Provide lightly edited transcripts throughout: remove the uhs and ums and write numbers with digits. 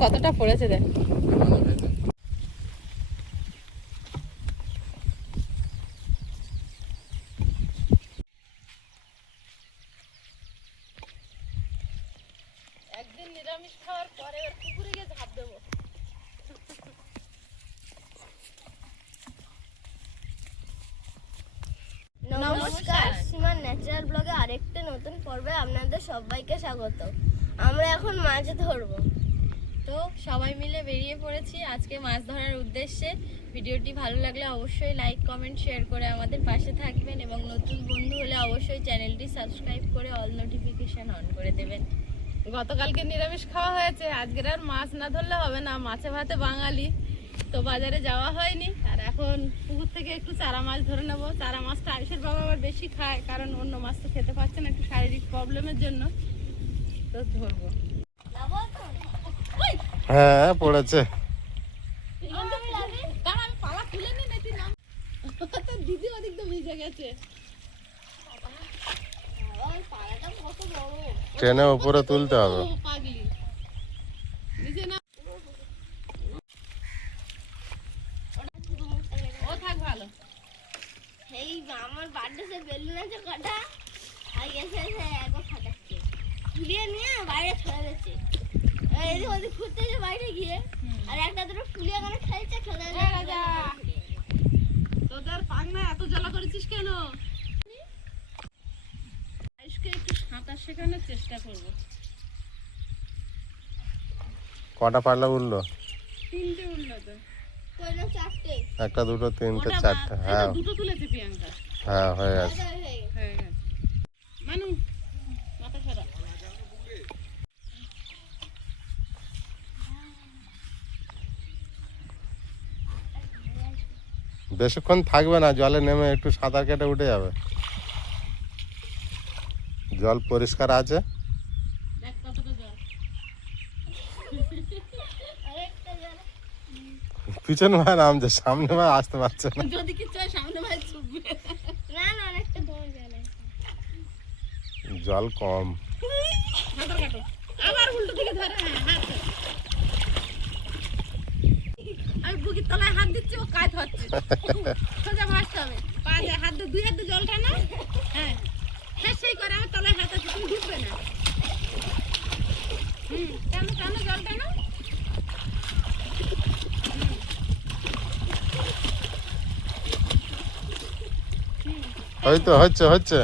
কতটা পড়েছে দেখ। একদিন নিরামিষ খাওয়ার পরে পুকুরে গিয়ে ঝাঁপ দেবো। নমস্কার, সীমার ন্যাচারাল ব্লগে আরেকটা নতুন পর্বে আপনাদের সবাইকে স্বাগত। আমরা এখন মাছ ধরবো, তো সবাই মিলে বেরিয়ে পড়েছি আজকে মাছ ধরার উদ্দেশ্যে। ভিডিওটি ভালো লাগলে অবশ্যই লাইক কমেন্ট শেয়ার করে আমাদের পাশে থাকবেন এবং নতুন বন্ধু হলে অবশ্যই চ্যানেলটি সাবস্ক্রাইব করে অল নোটিফিকেশন অন করে দেবেন। গতকালকে নিরামিষ খাওয়া হয়েছে, আজকের আর মাছ না ধরলে হবে না, মাছে ভাতে বাঙালি। তো বাজারে যাওয়া হয়নি, আর এখন পুকুর থেকে একটু চারা মাছ ধরে নেবো। চারা মাছটা আয়ুষের বাবা আবার বেশি খায়, কারণ অন্য মাছ তো খেতে পারছে না একটু শারীরিক প্রবলেমের জন্য। তো ধরবো। হ্যাঁ পড়েছে। আমি পালা তুলে নি নাকি নাম দিদি ওদিক তো ভিজে গেছে। ট্রেনে উপরে তুলতে হবে। পাগলি নিচে না, ও থাক ভালো। এই আমার বার্থডে বেলুন আছে কটা, আর এসে একবার ফাটাচ্ছে, ফুলিয়ে নিয়ে বাইরে ছড়া দিচ্ছে। এই ওদিক ঘুরতে যে বাইরে গিয়ে আর একটা দুটো ফুলিয়ে ওখানে খেলছে, তোদের পাগনা এত জ্বালা করেছিস কেন? আজকে একটু সাঁতার শেখানোর চেষ্টা করব। কটা পারলা উঠলো? তিনটে উঠলো তো। কইলো চারটে, একটা দুটো তিনটে চারটে। হ্যাঁ দুটো তুলেছে প্রিয়াঙ্কা। হ্যাঁ হয়ে গেছে। হয়ে গেছে। মানু মাথা সরা। বেশিক্ষণ থাকবে না, জলে নেমে একটু সাঁতার কেটে উঠে যাবে। জল পরিষ্কার আছে। দেখ কতটা জল। আরেকটা জল পিছনে ভাই নামছে, সামনে ভাই আসতে পারছে না। যদি কিছু হয় সামনে ভাই ছুটবে। না না আরেকটা বড় জল আছে। জল কম। সাঁতার কাটো। আবার উল্টো দিকে ধরে, হ্যাঁ হাত ধরে। আমি বুকের তলায় হাত দিচ্ছি, ও কাজ হচ্ছে। সোজা ভাসতে হবে, পা দিয়ে হাত দিয়ে দুই হাতে জলটা না, হ্যাঁ হ্যাঁ সেই করে আমার তলায় হাত আছে, তুমি ঢুকবে না। কেন কেন জলটা না, হয়তো হচ্ছে হচ্ছে।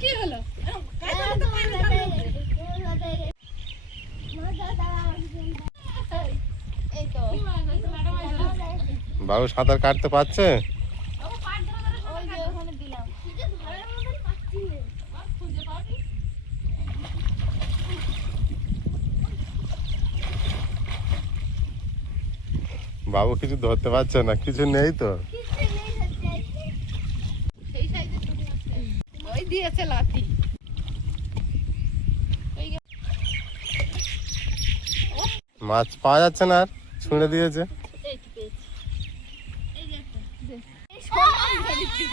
কি হলো? কাজ তো পানি জল ঢুকবে। এই তো কি মাছ হয়েছে? ম্যাডাম আসবে। বাবু সাঁতার কাটতে পারছে? ও পাট ধরে ধরে ওই যে ওখানে দিলাম, কিন্তু ধরার মতন পাচ্ছি না। আর খুঁজে পাওনি। বাবু কিছু ধরতে পারছে না, কিছু নেই তো। কিছু নেই হচ্ছে। সেই সাইজে ছোট মাছ। ওই দিয়েছে লাথি। মাছ পাওয়া যাচ্ছে না, আর ছুঁড়ে দিয়েছে। এই তো পেয়েছি। এই যে একটা। দে। এই সমান ধরেছি।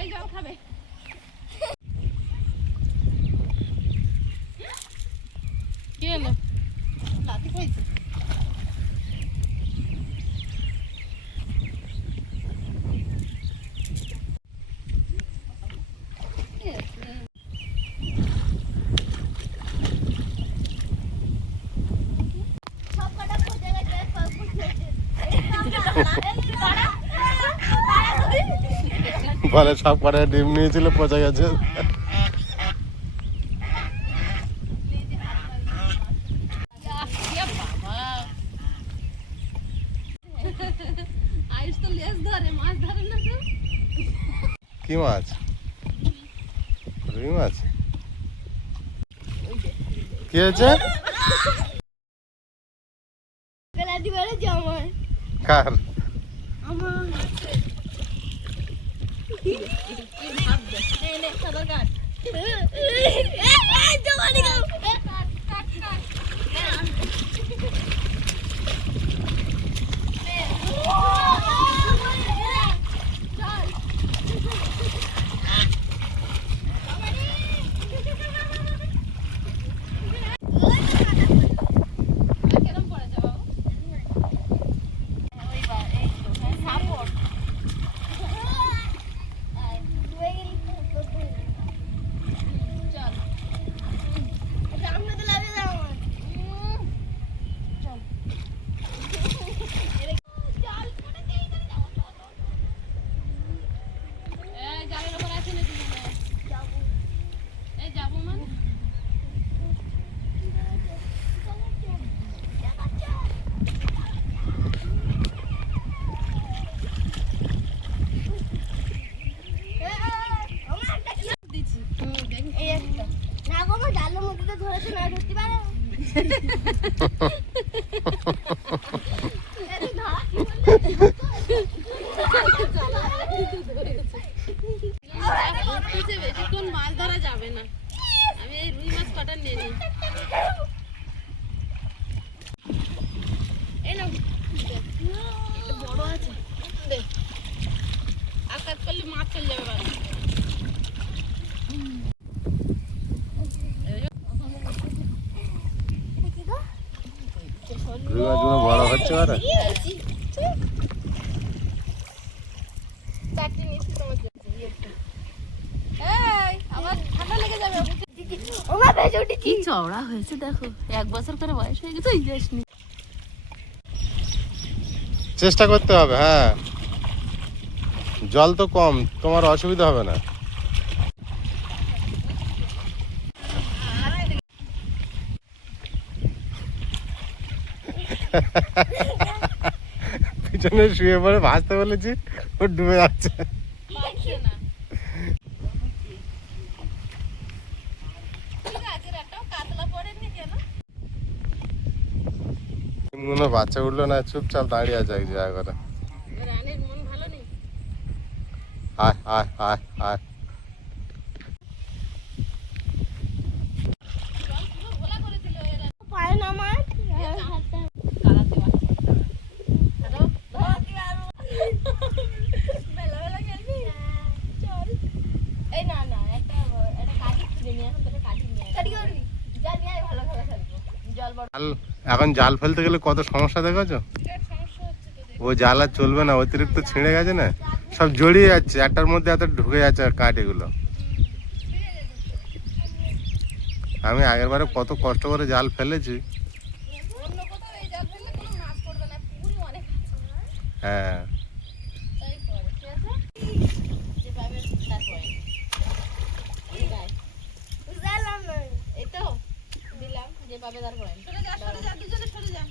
এই জল খাবে। কি হলো? লাথি খাইছে। সব কটা খোঁজে গেছে, সব খুঁজে। বলে সব কটা ডিম নিয়েছিল, পচে গেছে। আয়ুষ তো লেজ ধরে, মাছ ধরে না তো। কি মাছ? রুই মাছ। কি হয়েছে? গলা দিবারে জামাই কার? আমার ভাববে নে নে সাদা কাট কেরম পড়েছে বাবু ওইবার এই তো সাপোর্ট চল এই জালের উপর আছে না তুমি এই যাবো মানে দিচ্ছি না গো আমার জালের মধ্যে তো ধরেছে না ধরতে পারে বেশিক্ষণ মাছ ধরা যাবে না আমি এই রুই মাছ কটা নিয়ে নিই বড় আছে দে আকাশ করলে মাছ চলে যাবে বাড়ি রুই মাছগুলো বড় হচ্ছে আরে চারটে নিয়েছি তোমার জন্য এই আমার ঠান্ডা লেগে যাবে আমার ভেজে উঠেছি কি চওড়া হয়েছে দেখো 1 বছর করে বয়স হয়ে গেছে এই যাসনি চেষ্টা করতে হবে। হ্যাঁ, জল তো কম, তোমার অসুবিধা হবে না। পিছনে শুয়ে পড়ে ভাসতে বলেছি, ও ডুবে যাচ্ছে। পারছে না ঠিক আছে একটাও কাতলা পড়েনি কেন কোনো বাচ্চা উঠলো না, চুপচাপ দাঁড়িয়ে আছে এক জায়গা করে। রানীর মন ভালো নেই আয় আয় আয় আয়। জল পুরো ঘোলা করে দিল এরা পারে না মাছ কালা দেওয়া হ্যালো বেলা বেলা খেলবি চল এই না না একটা কাঠি কিনে নিয়ে এখন তোকে কাঠি নিয়ে কাটি করবি যা নিয়ে আয়, ভালো খেলা খেলবো জল বড় এখন জাল ফেলতে গেলে কত সমস্যা দেখেছো? সমস্যা হচ্ছে তো ও জাল আর চলবে না, অতিরিক্ত ছিঁড়ে গেছে না, সব জড়িয়ে যাচ্ছে, একটার মধ্যে এত ঢুকে যাচ্ছে কাঠিগুলো। আমি আগের বারে কত কষ্ট করে জাল ফেলেছি। অন্য কোথাও এই জাল ফেললে কোনো মাছ পড়বে না, পুকুরে অনেক আছে হ্যাঁ, তাই করে ঠিক আছে যে পাবে তার পয়েন্ট এই গায় বুঝলাম না এই তো দিলাম যে পাবে তার পয়েন্ট সরে যা দুজনে সরে যা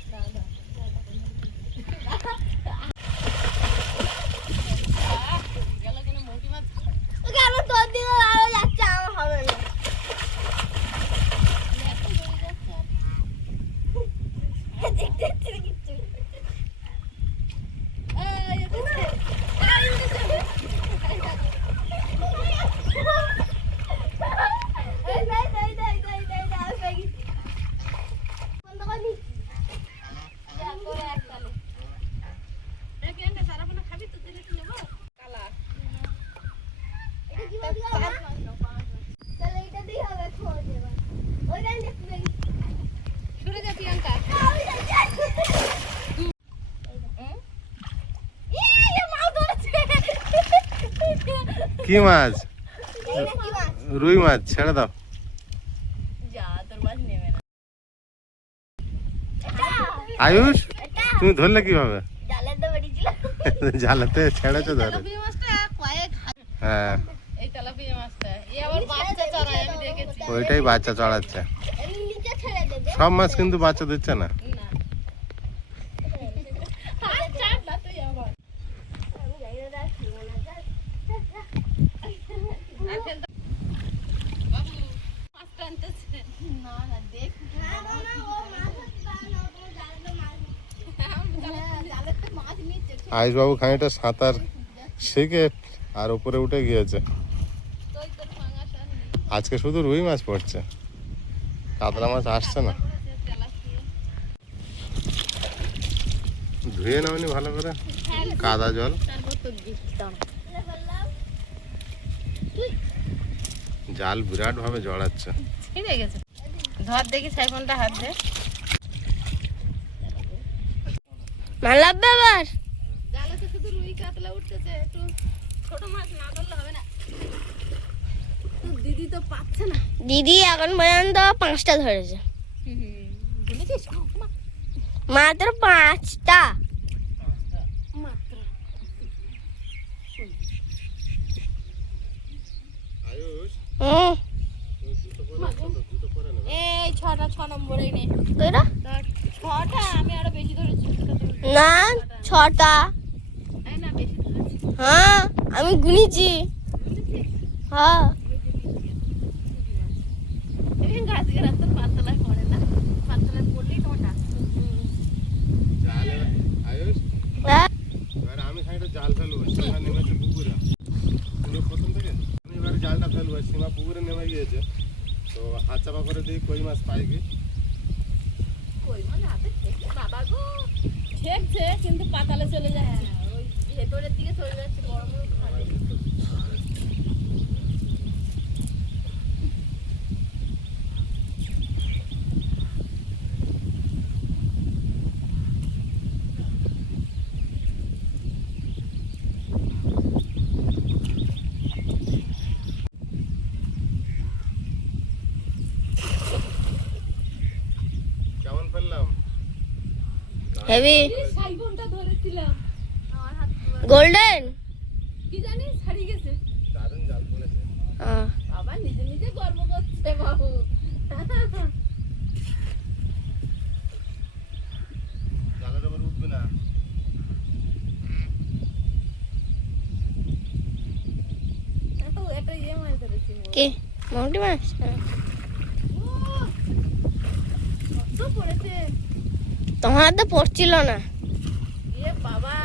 গেল কোনো মোটি মাছ ওকে আমার তোর দিকে আরো যাচ্ছে আমার হবে না এত দূরে যাচ্ছে দেখতে দেখতে কিচ্ছু এই এদিকে এই দai dai dai dai dai dai আমি গেছি বন্ধ করে নি যা করে এক তালে এই কেনটা সারা বনা খাবি তো দিলে কি নেব কালা এটা কি বলি তাহলে এটা দিয়ে হবে ছোড় দেব ওইটা দেখতে গেছি সরে যা প্রিয়াঙ্কা কি মাছ? এইটা কি মাছ রুই মাছ, ছেড়ে দাও। যা তোর মাছ নেবে না আয়ুষ, এটা তুমি ধরলে কিভাবে? জালের তো বেরিয়েছিল জালেতে ছেড়েছো ধরে? তেলাপিয়া মাছটা কয়েক হ্যাঁ, এই তেলাপিয়া মাছটা এই আবার বাচ্চা চড়ায় আমি দেখেছি ওইটাই বাচ্চা চড়াচ্ছে। এমনি নিচে ছেড়ে দেবে সব মাছ কিন্তু বাচ্চা দিচ্ছে না। না হাত চাটলা তুই আবার আমি জানি না দাঁড় ছিল না আর ফেলতে বাবু মাছটা আনতেছে না না দেখ না না ও মাছ হচ্ছে না ও তোমার জালে মাছ জালে তো মাছ নিচ্ছে আয়ুষ বাবু খানিকটা সাঁতার শিখে আর উপরে উঠে গিয়েছে। কই তোর পাঙাশ আর নেই। আজকে শুধু রুই মাছ পড়ছে, কাতলা মাছ আসছে না। করেছে তেলাপিয়া। ধুয়ে নাওনি ভালো করে, কাদা জল। তারপর তো দিতাম। জাল বিরাট ভাবে জড়াচ্ছে। ছিঁড়ে গেছে। ধর দেখি সাইফোনটা হাত দে। মাল লাগবে আবার। জালে তো শুধু রুই কাতলা উঠতেছে, একটু ছোট মাছ না ধরলে হবে না। তোর দিদি তো পাচ্ছে না। দিদি এখন পর্যন্ত 5টা ধরেছে, বুঝেছিস? মাত্র 5টা। মাত্র। আয়ুষ, হুম, এই 6 নম্বরে নে। তোরা ধর 6টা, আমি আরো বেশি ধরেছি। না 6টা। এই না বেশি ধরেছি। হ্যাঁ আমি গুনেছি। হ্যাঁ এই গাছ রাস্তার পাতলায় পড়ে না, পাতলায় পড়লেই টোটা। জাল আয়ুষ, হ্যাঁ। এবার আমি সাইডে জাল ফেলবো, সীমা নেমেছে পুকুরে। পুরো প্রথম থেকে আমি এবারে জালটা ফেলবো, সীমা পুকুরে নেমে গিয়েছে। তো হাত চাপা করে দিই কই মাছ পাই কি। কই মানে হাতে ঠেকছে বাবা গো। ঠেকছে কিন্তু পাতালে চলে যাচ্ছে। ওই ভেতরের দিকে চলে যাচ্ছে বড় বড় খালি। কেমন ফেললাম? হেভি সাইফোনটা ধরেছিলাম। আমার হাত গোল্ডেন। কি জানি ছাড়িয়ে গেছে। দারুণ জাল ফেলেছে। বাবা নিজে নিজে গর্ব করছে বাবু। জালের উপর উঠবে না। একটা ইয়ে মাছ ধরেছি। কে মোটি মাছ? হ্যাঁ। কত পড়েছে। তোমার তো পড়ছিল না। এ বাবা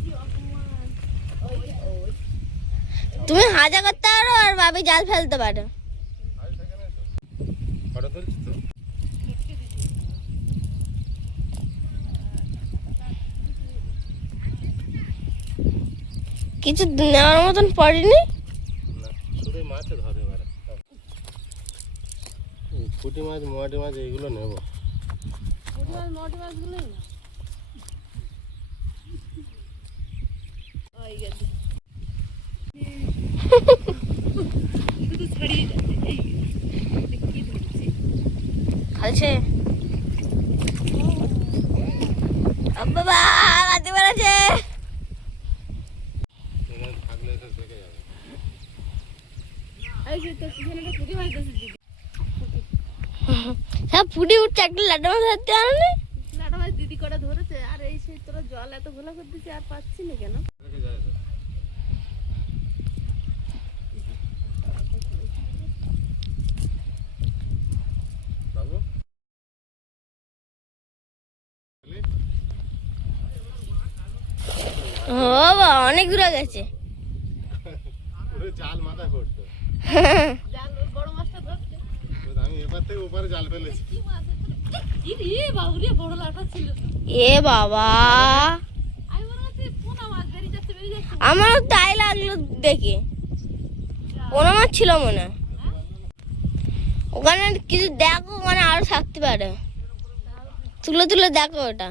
কি অপমান। ওই ওই তুমি হাজা করতে পারো আর ভাবি জাল ফেলতে পারো। আয়ুষ এখানে এসো। ফটো তুলছিস তো? কিছু নেওয়ার মতন পড়েনি। না, শুধু মাছ ধরে এবারে। পুঁটি মাছ, মোয়াটি মাছ এইগুলো নেবো। পুঁটি মাছ মোটি মাছগুলোই না। ওই গেছে। শুধু ছাড়িয়ে যাচ্ছে। এই কি ধরেছি। খালছে বাবা হাতে বেড়েছে। এখানে থাকলে তো দেখে যাবে। এই যে তোর পিছনে একটা পুঁটি মাছ ধরেছে দিদি। সব ফুটি উঠছে, একটা লাড্ডু মাছ ধরতে পারো না? লাটা মাছ দিদি কটা ধরেছে। আর এই সেই তোরা জল এত ঘোলা করে দিচ্ছে আর পাচ্ছি না কেন। দেখে যায় তো। বাবু ও বাবা অনেক দূরে গেছে। পুরো জাল মাথা করতো। জাল ওই বড় মাছটা ধরছে। আমি এবার থেকে ওপারে জাল ফেলেছি। কি মাছ এটা? ই রে বাবুরে বড় লাটা ছিল তো। এ বাবা আমি মনে হচ্ছে পোনা মাছ বেরিয়ে যাচ্ছে বেরিয়ে যাচ্ছে। আমারও তাই লাগলো দেখে, পোনা মাছ ছিল মনে হয়। ওখানে কিছু দেখো, ওখানে আরো থাকতে পারে। তুলে তুলে দেখো ওটা।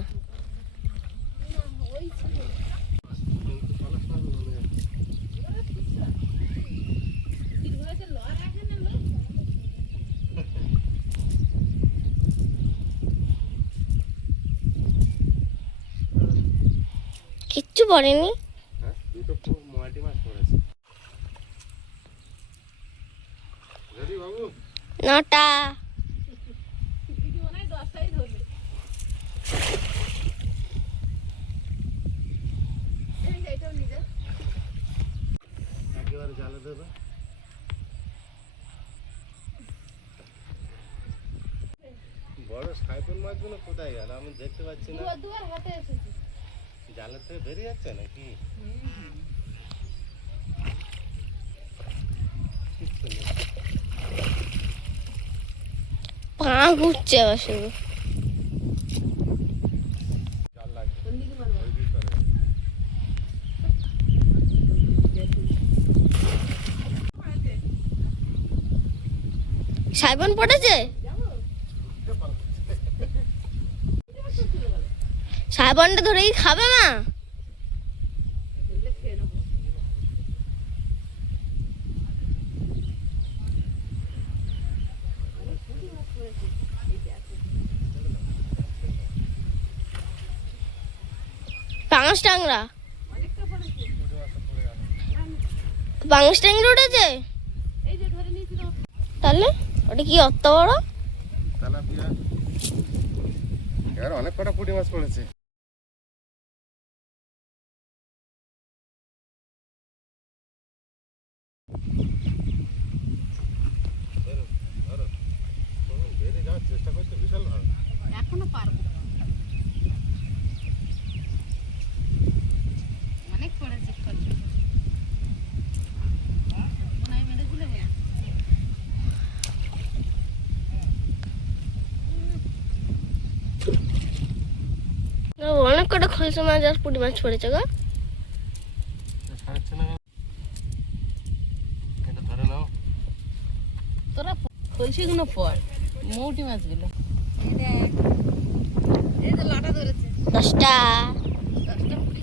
কিচ্ছু পড়েনি। হ্যাঁ, দুটো মোয়াটি মাছ পড়েছে। রেডি বাবু? 9টা। দিদি মনে হয় 10টাই ধরবে। এই যে এটাও নিয়ে যা। একেবারে জালে দেবে। বড় সাইফোন মাছগুলো কোথায় গেল আমি দেখতে পাচ্ছি না। দুয়ার হাতে এসেছে। জালের থেকে বেরিয়ে যাচ্ছে নাকি? পা ঘুরছে আবার শুধু। জাল লাগবে ওই দিক করে। সাইবন পড়েছে, সাইবনটা ধরে কি খাবে না? পাঙাশ টাংরা, পাঙাশ টাংরা উঠেছে তাহলে? ওটা কি অত বড়? তেলাপিয়া এবার অনেক কটা পুঁটি মাছ পড়েছে। বেরিয়ে যাওয়ার চেষ্টা করছে বিশাল ভাবে। এখনো পারবো, অনেক পড়েছে। অনেক কটা খলসা মাছ আর পুঁটি মাছ পড়েছে গো। ছাড়ছে না, এটা ধরে নাও। তোরা খলসিগুলো পড়, মৌটি মাছগুলো। এই যে লাটা ধরেছে 10টা, 10টা পুরি।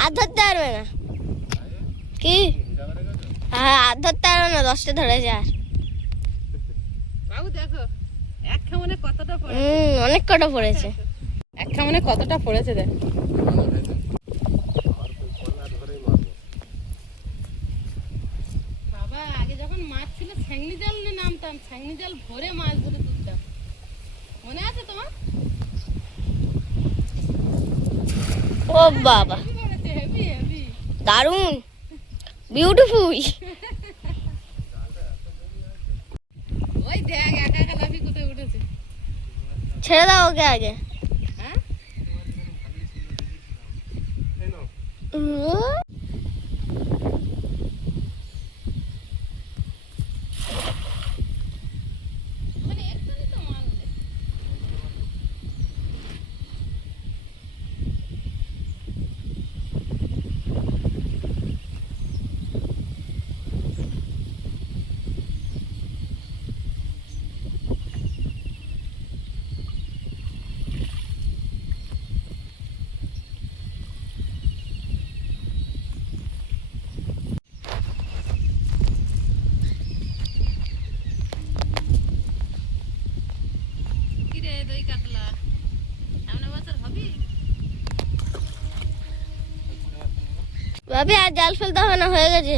আর ধরতে পারবে না কি? হ্যাঁ, আর ধরতে পারবে না, 10টা ধরেছে। আর বাবু দেখো এক খামনে কতটা পড়ে, অনেক কটা পড়েছে। এক খামনে কতটা পড়েছে দেখ। বাবা আগে যখন মাছ ছিল ছ্যাংনি জাল নিয়ে নামতাম, ছ্যাংনি জাল ভরে মাছ ধরে তুলতাম, মনে আছে তোমার? ও বাবা, হেভি হেভি। দারুণ, বিউটিফুল। ওই দেখ একা একা লাফি কোথায় উঠেছে। ছেড়ে দাও ওকে আগে। হ্যাঁ মানে একটুই তো মারলে। কি রে দই কাতলা, সামনে বছর হবি? ভাবি আর জাল ফেলতে হবে না, হয়ে গেছে।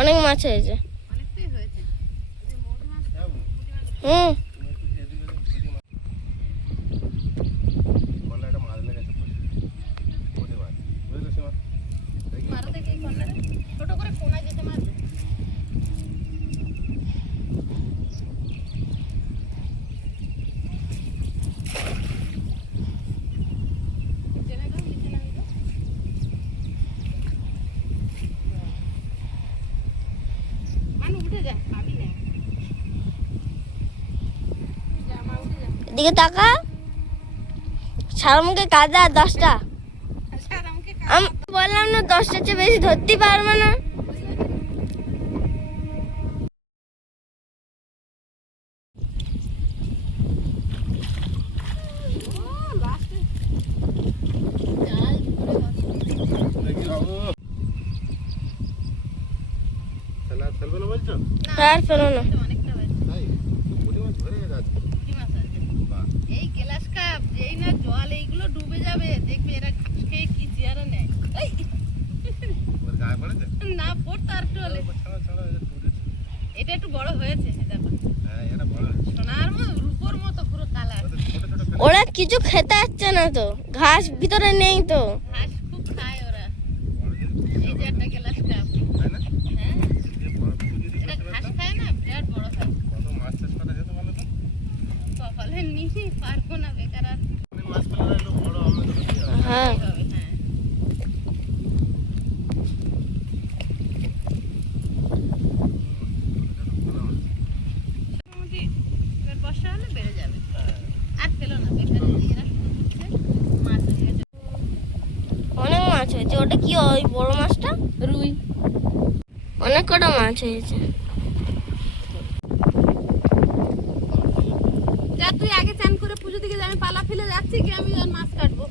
অনেক মাছ হয়েছে। অনেকটাই হয়েছে। হুম, একটা মাছ লেগেছে পুঁটি মাছ, বুঝলে সীমা? মারো দেখি কর্নারে ছোট করে কোনায় যেতে মারবে। চেনে দাও, নিচে নামিয়ে দাও। মানু উঠে যা, পাবি না। যা মা উঠে যা। এদিকে তাকা, সারমুখে কাদা 10টা। স্যার আমাকে আমি বললাম না 10টার চেয়ে বেশি ধরতে পারবে না। লাস্টে জাল ধরে বসে। দেখি বাবু ফেলবে না বলছো? আর ফেলো না। অনেকটা হয়েছে। তাই পুঁটি মাছ ধরে গেছে আজকে। পুঁটি মাছ আছে। বাহ, এই গ্লাস কাপ যেই না জল এইগুলো ডুবে যাবে দেখবি এরা ঘাস খেয়ে কি চেয়ারে নেয়। এই ওর গায়ে পড়েছে? না পড়তো আর একটু হলে। ছাড়া ছাড়া এটা তুলেছে। এটা একটু বড় হয়েছে, এই দেখো হ্যাঁ, এটা বড় হয়েছে। সোনার মতো রূপোর মতো পুরো কালার। ওদের ছোট ছোট ফেলে ওরা কিছু খেতে আসছে না তো, ঘাস ভিতরে নেই তো। ঘাস খুব খায় ওরা। বড় যদি এই যে একটা গ্লাস কাপ, তাই না? হ্যাঁ যে বড় পুঁটি যদি এটা করতে ঘাস পারতাম, খায় না, বিরাট বড় হয়। কত মাছ চাষ করা যেত বলো তো? কপালে নিয়ে পারবো না, বেকার আর অনেক মাছ ফেলে একটু বড় আমরা তো করতে হবে। হ্যাঁ, হবে। হ্যাঁ মাছ হয়েছে। ওটা কি ওই বড় মাছটা? রুই। অনেক কটা মাছ হয়েছে। যা তুই আগে চান করে পুজো দিকে যা, আমি পালা ফেলে যাচ্ছি কি আমি আর মাছ কাটবো।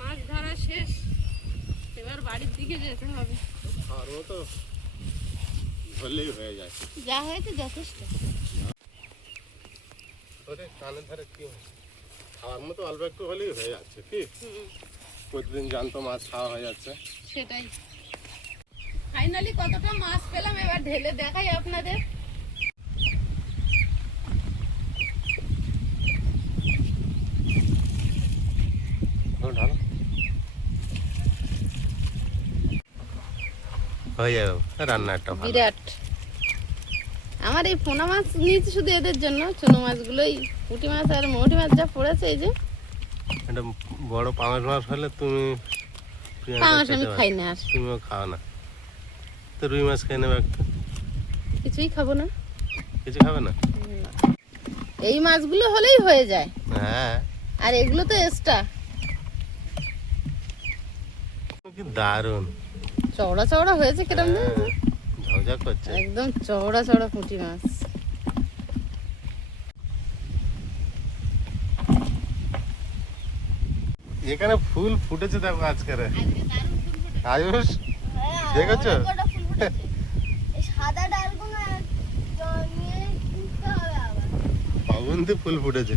মাছ ধরা শেষ, এবার বাড়ির দিকে যেতে হবে। আর ও তো ধরলেই হয়ে যায়। যা হয়েছে যথেষ্ট। ওরে কানের ধারে কি হয়, খাওয়ার মতো অল্প একটু হলেই হয়ে যাচ্ছে কি। প্রতিদিন জ্যান্ত মাছ খাওয়া হয়ে যাচ্ছে। সেটাই। ফাইনালি কতটা মাছ পেলাম এবার ঢেলে দেখাই আপনাদের। ঢালো হয়ে যাবে রান্না একটা ভালো। বিরাট। আমার এই পোনা মাছ নিয়েছি শুধু এদের জন্য, চুনো মাছগুলোই, পুঁটি মাছ আর মৌটি মাছ যা পড়েছে এই যে। একটা বড় পাঙাশ মাছ হলে তুমি প্রিয়াঙ্কা পাঙাশ আমি খেতে খাই পারো। না আর, তুমিও খাও না তো রুই মাছ খেয়ে নেবে একটা। কিছুই খাবো না। কিছু খাবে না? এই মাছগুলো হলেই হয়ে যায়, হ্যাঁ আর এগুলো তো এক্সট্রা। কি দারুণ চওড়া চওড়া হয়েছে কিরম দেখেছো? ঝাউঝা করছে। একদম চওড়া চওড়া পুঁটি মাছ। এখানে ফুল ফুটেছে দেখো আজকের। আয়ুষ হ্যাঁ, দেখেছো? অনেক কটা ফুল ফুটেছে। এই সাদা ডালগুলো নিয়ে তুলতে হবে আবার। পাবন্দি ফুল ফুটেছে।